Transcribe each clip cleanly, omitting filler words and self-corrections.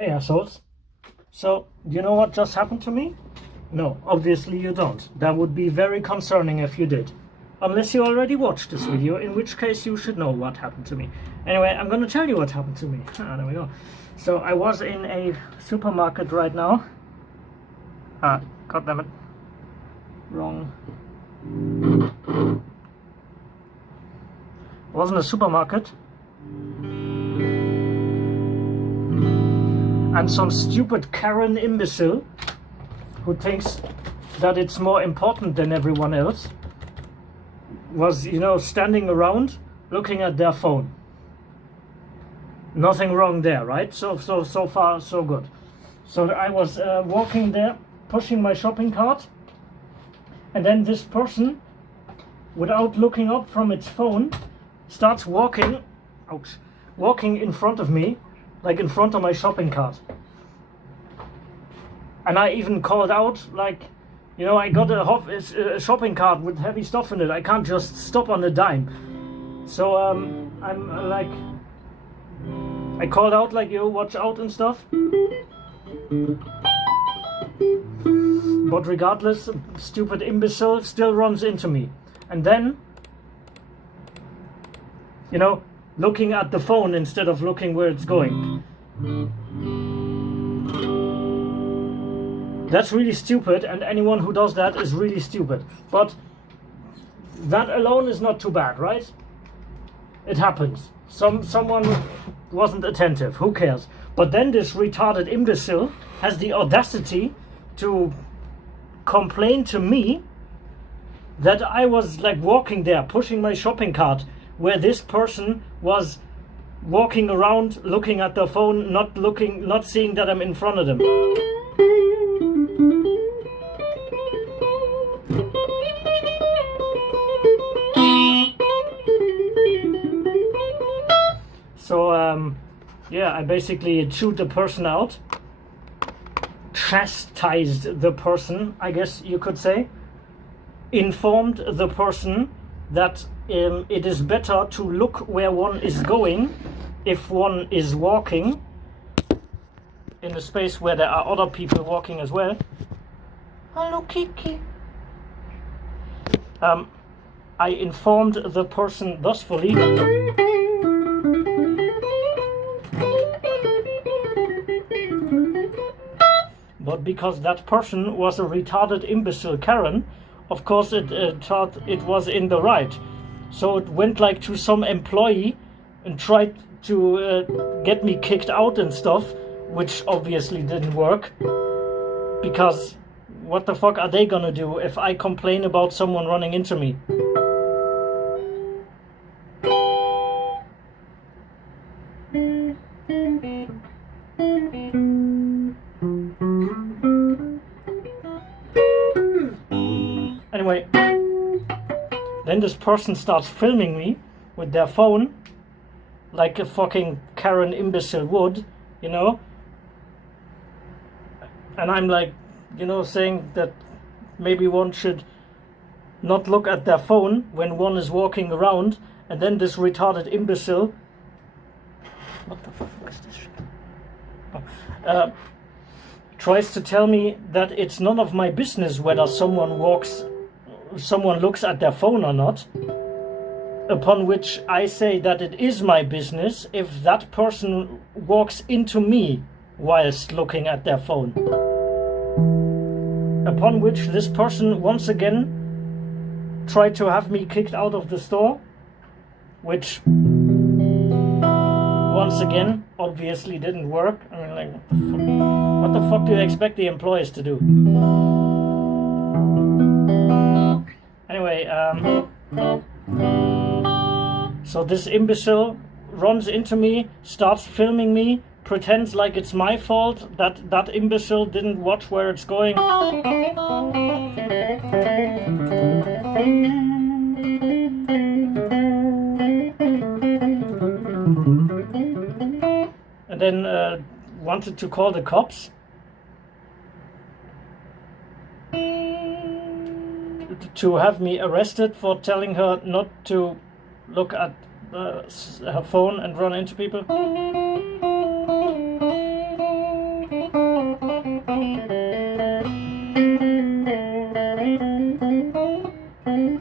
Hey assholes. So, do you know what just happened to me? No, obviously you don't. That would be very concerning if you did. Unless you already watched this video, in which case you should know what happened to me. Anyway, I'm gonna tell you what happened to me. There we go. So, I was in a supermarket right now. God damn it. Wrong. I was in a supermarket. And some stupid Karen imbecile who thinks that it's more important than everyone else was, standing around looking at their phone. Nothing wrong there, right? So far, so good. So I was walking there, pushing my shopping cart, and then this person, without looking up from its phone, starts walking in front of me, like in front of my shopping cart. And I even called out, like, I got a shopping cart with heavy stuff in it. I can't just stop on a dime. So I'm like, I called out, like, watch out and stuff. But regardless, stupid imbecile still runs into me. And then, looking at the phone instead of looking where it's going. That's really stupid, and anyone who does that is really stupid. But that alone is not too bad, right? It happens. Someone wasn't attentive, who cares? But then this retarded imbecile has the audacity to complain to me that I was like walking there, pushing my shopping cart, where this person was walking around looking at their phone, not seeing that I'm in front of them. So I basically chewed the person out, chastised the person, I guess you could say, informed the person that it is better to look where one is going if one is walking in a space where there are other people walking as well. Hello, Kiki. I informed the person thusfully but because that person was a retarded imbecile Karen, of course it thought it was in the right. So it went like to some employee and tried to get me kicked out and stuff, which obviously didn't work. Because what the fuck are they gonna do if I complain about someone running into me? Anyway, then this person starts filming me with their phone like a fucking Karen imbecile would, and I'm like, saying that maybe one should not look at their phone when one is walking around, and then this retarded imbecile, what the fuck is this shit? Tries to tell me that it's none of my business whether someone looks at their phone or not, upon which I say that it is my business if that person walks into me whilst looking at their phone. Upon which this person once again tried to have me kicked out of the store, which once again obviously didn't work. I mean, like, what the fuck do you expect the employees to do? Anyway, so this imbecile runs into me, starts filming me, pretends like it's my fault that imbecile didn't watch where it's going. And then wanted to call the cops. To have me arrested for telling her not to look at her phone and run into people. And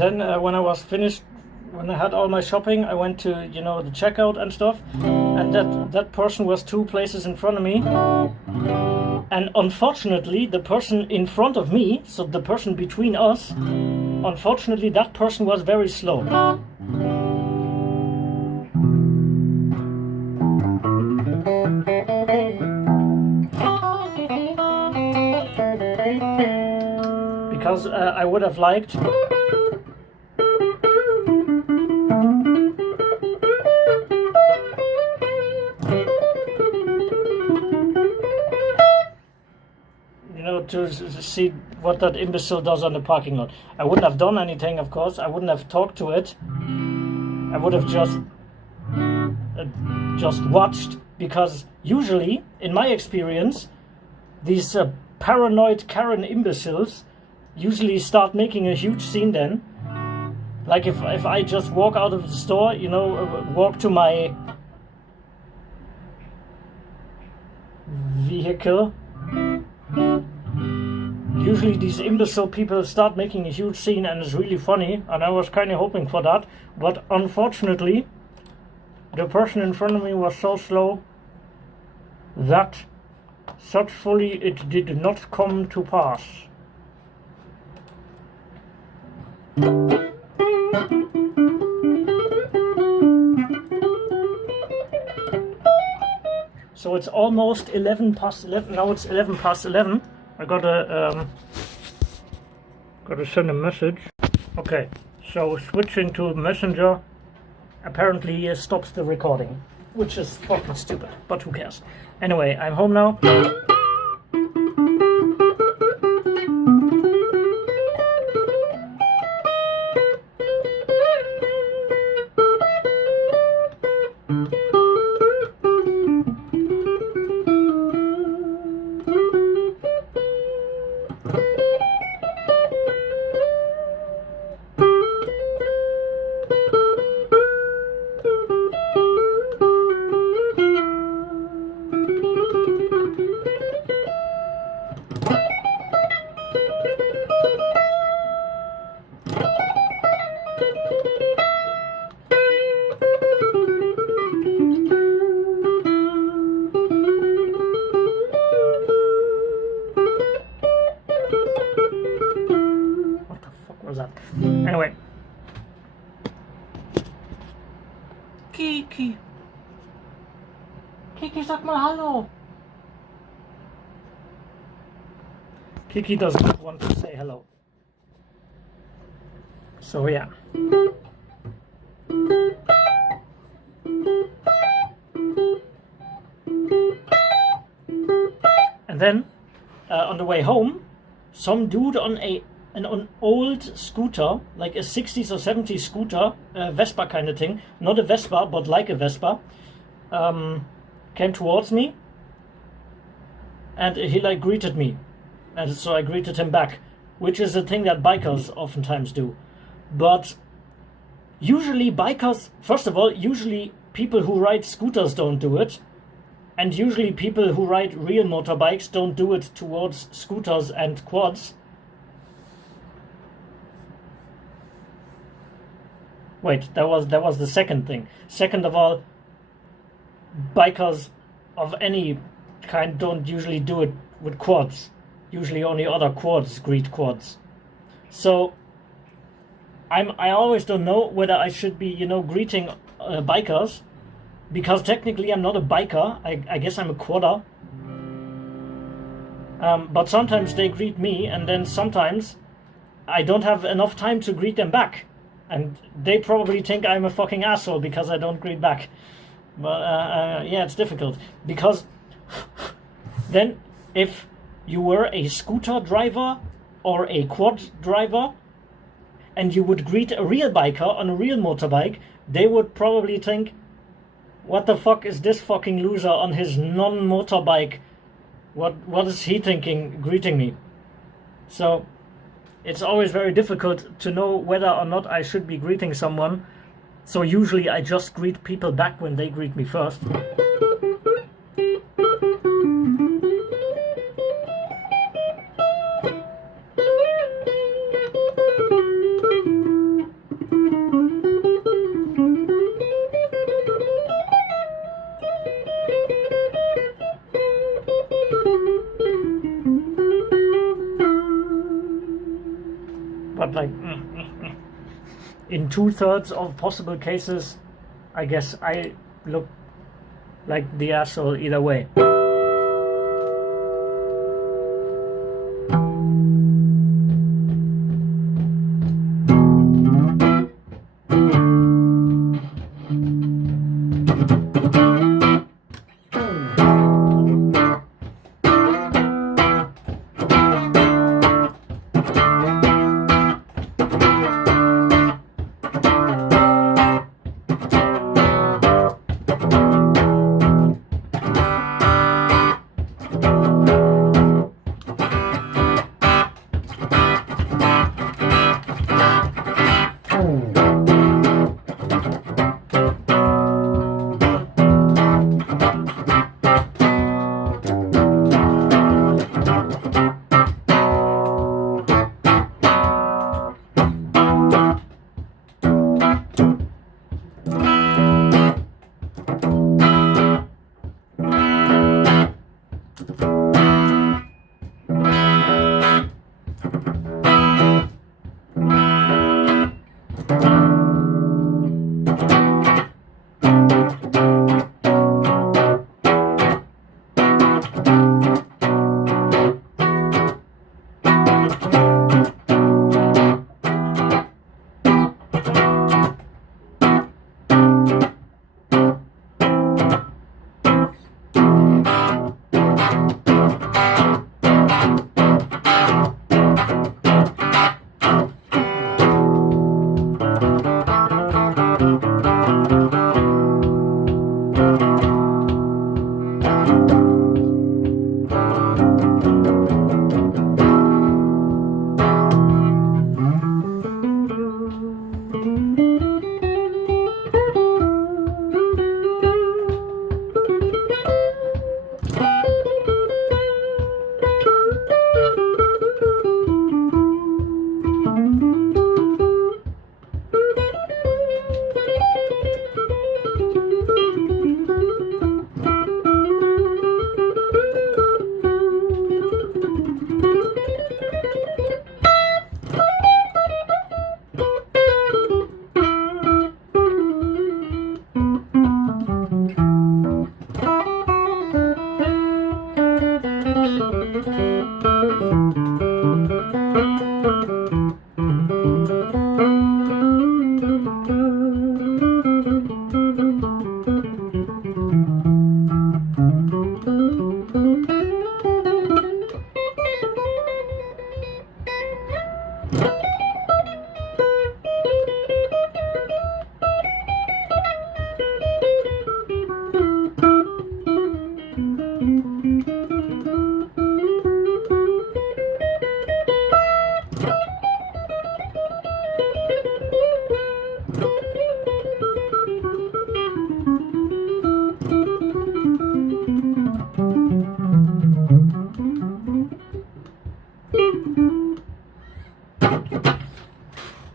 then when I was finished, when I had all my shopping, I went to, you know, the checkout and stuff, and that person was 2 places in front of me. And unfortunately, the person in front of me, so the person between us, unfortunately that person was very slow. Because I would have liked to see what that imbecile does on the parking lot. I wouldn't have done anything, of course. I wouldn't have talked to it. I would have just watched, because usually, in my experience, these paranoid Karen imbeciles usually start making a huge scene then. Like if I just walk out of the store, you know, walk to my vehicle, usually these imbecile people start making a huge scene, and it's really funny, and I was kind of hoping for that, but unfortunately the person in front of me was so slow that successfully it did not come to pass. So it's almost 11 past 11. Now it's 11 past 11. I gotta send a message. Okay, so switching to Messenger apparently stops the recording, which is fucking stupid, but who cares? Anyway, I'm home now. Anyway, Kiki, sag mal hallo. Kiki doesn't want to say hello. So yeah. And then on the way home, some dude on an old scooter, like a 60s or 70s scooter, Vespa kind of thing, not a Vespa, but like a Vespa, came towards me, and he like greeted me, and so I greeted him back, which is a thing that bikers oftentimes do. But usually bikers, first of all, usually people who ride scooters don't do it, and usually people who ride real motorbikes don't do it towards scooters and quads. Wait, that was the second thing. Second of all, bikers of any kind don't usually do it with quads. Usually only other quads greet quads. So I always don't know whether I should be, greeting bikers, because technically I'm not a biker. I guess I'm a quadder. But sometimes they greet me, and then sometimes I don't have enough time to greet them back. And they probably think I'm a fucking asshole because I don't greet back. But yeah, it's difficult. Because then if you were a scooter driver or a quad driver and you would greet a real biker on a real motorbike, they would probably think, what the fuck is this fucking loser on his non-motorbike? What is he thinking greeting me? So it's always very difficult to know whether or not I should be greeting someone. So usually I just greet people back when they greet me first. But like, in 2/3 of possible cases, I guess I look like the asshole either way.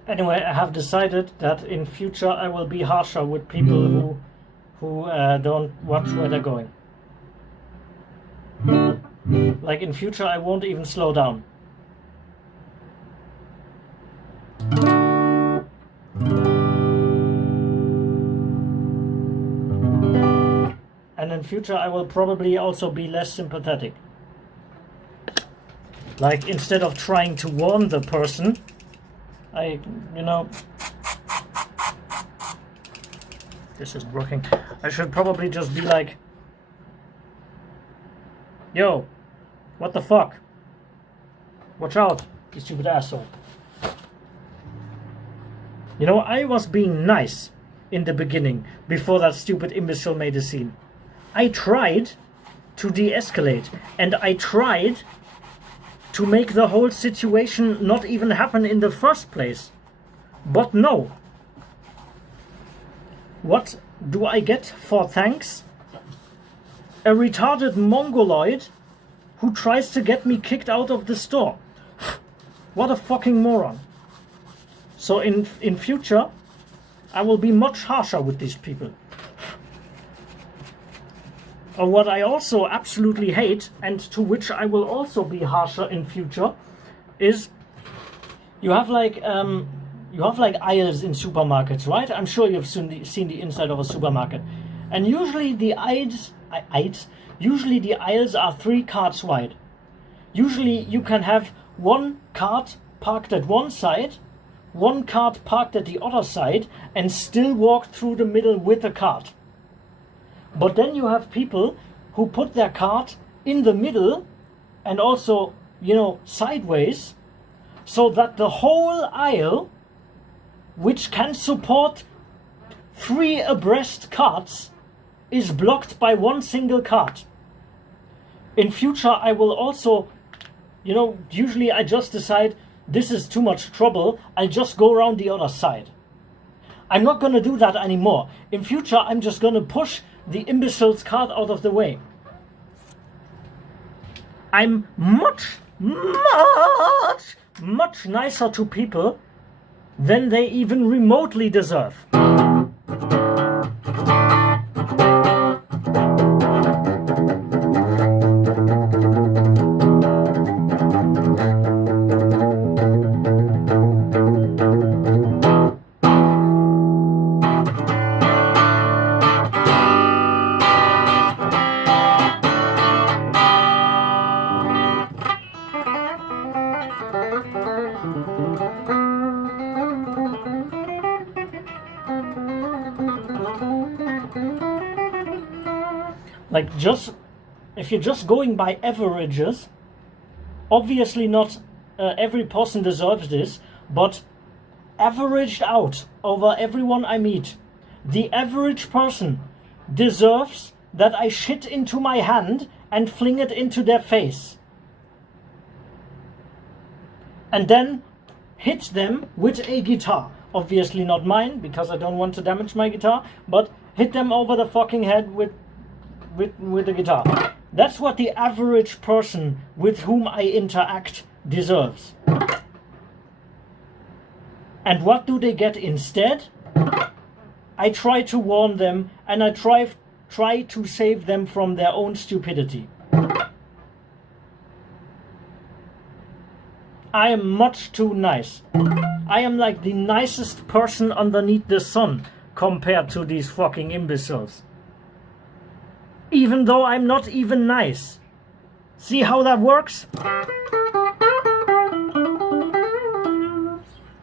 Anyway, I have decided that in future I will be harsher with people who don't watch where they're going. Like in future I won't even slow down. And in future I will probably also be less sympathetic. Like instead of trying to warn the person, this isn't working. I should probably just be like, yo, what the fuck? Watch out, you stupid asshole. I was being nice. in the beginning, before that stupid imbecile made a scene. I tried to de-escalate, and I tried to make the whole situation not even happen in the first place. But no. What do I get for thanks? A retarded mongoloid who tries to get me kicked out of the store. What a fucking moron. So in future, I will be much harsher with these people. Or what I also absolutely hate, and to which I will also be harsher in future, is you have like aisles in supermarkets, right? I'm sure you've seen the inside of a supermarket, and usually the aisles are 3 carts wide. Usually you can have 1 cart parked at one side, 1 cart parked at the other side, and still walk through the middle with a cart. But then you have people who put their cart in the middle and also, sideways, so that the whole aisle, which can support 3 abreast carts, is blocked by 1 single cart. In future, I will also, usually I just decide this is too much trouble, I'll just go around the other side. I'm not going to do that anymore. In future, I'm just going to push the imbecile's cart out of the way. I'm much nicer to people than they even remotely deserve. Like, if you're just going by averages, obviously not every person deserves this, but averaged out over everyone I meet, the average person deserves that I shit into my hand and fling it into their face. And then hit them with a guitar. Obviously not mine, because I don't want to damage my guitar, but hit them over the fucking head with the guitar. That's what the average person with whom I interact deserves. And what do they get instead? I try to warn them, and I try to save them from their own stupidity. I am much too nice. I am like the nicest person underneath the sun compared to these fucking imbeciles. Even though I'm not even nice. See how that works?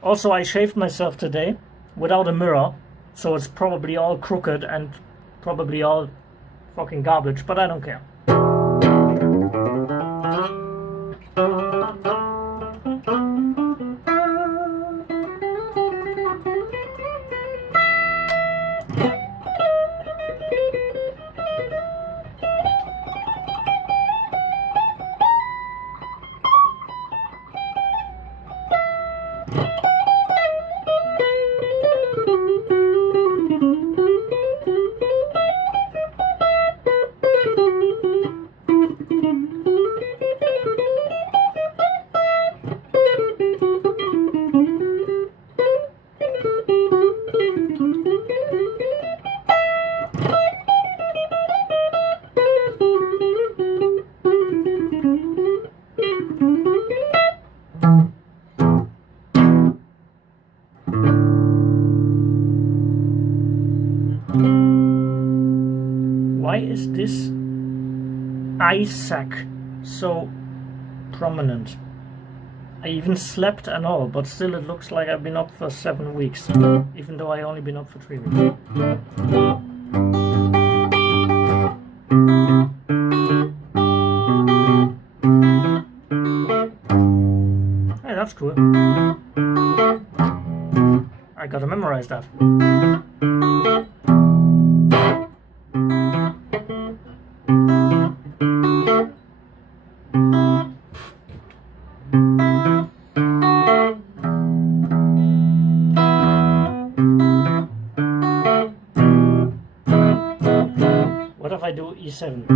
Also, I shaved myself today without a mirror, so it's probably all crooked and probably all fucking garbage, but I don't care. Why is this eye sac so prominent? I even slept and all, but still it looks like I've been up for 7 weeks, even though I only been up for 3 weeks. Hey, that's cool. I gotta memorize that. E7.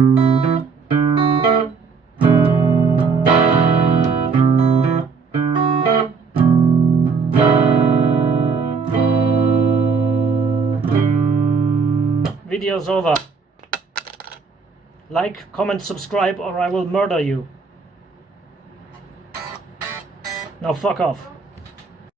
Video's over. Like, comment, subscribe, or I will murder you. Now fuck off.